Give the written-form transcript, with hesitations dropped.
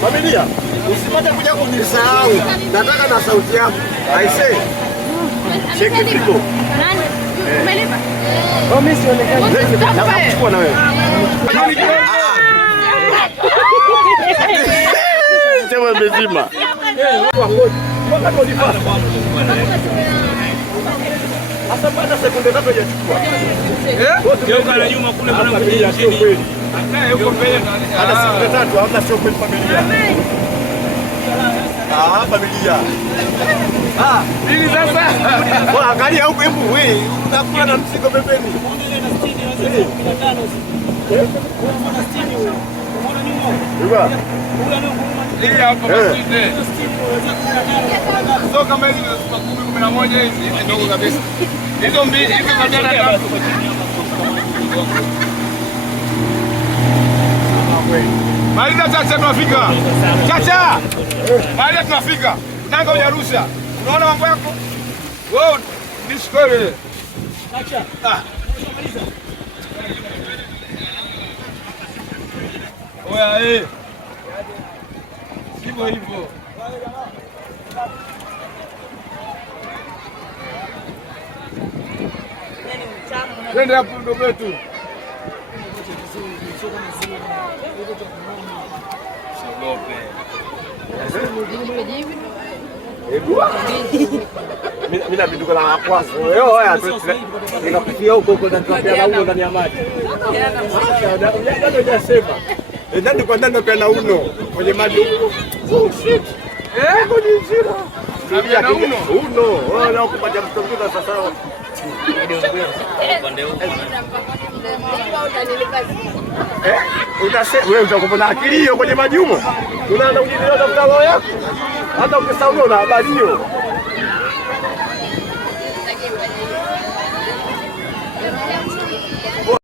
Familia, usipate kuja kunisahau. Nataka na sauti yako. Aise. Cheki pigo. Nani? Umelipa? Oh, mimi sionekani. Nachukua na wewe. Sema mzima. Wakati ulipata. Hasa baada sekunde tatu hajachukua. Geuka na nyuma kule kuna mpiga chini. Akae huko mbele hata sekunde tatu hamna sio kwa familia. Familia. Nini sasa? Bwana angalia huko hebu wewe unakula na mzigo pembeni. Hii hapa masinde. Sio kama hizi 10-11 hizi ndogo kabisa. Hizo mbili hizo badala tatu. Maliza Chacha tunafika. Chacha. Maliza tunafika. Nanga hujarusha. Unaona mambo yako? Wewe nishikwe. Chacha. Maliza. Oya Sivyo hivyo. Twende hapo ndogo wetu. Mimi na viduka la kwanza. Wewe haya nikapitia huko na tunapeana uno ndani ya maji. Ndio hujasema. Ndio kwa ndani tunapeana uno kwenye maji. Oh shit. Kwenye njira. Tunapeana uno. Wala kupata mtongoza sasa. Wewe utakuwa na akili hiyo kwenye majumo. Unaenda kujidilota mtao yako. Hata ukisahau na habari hiyo.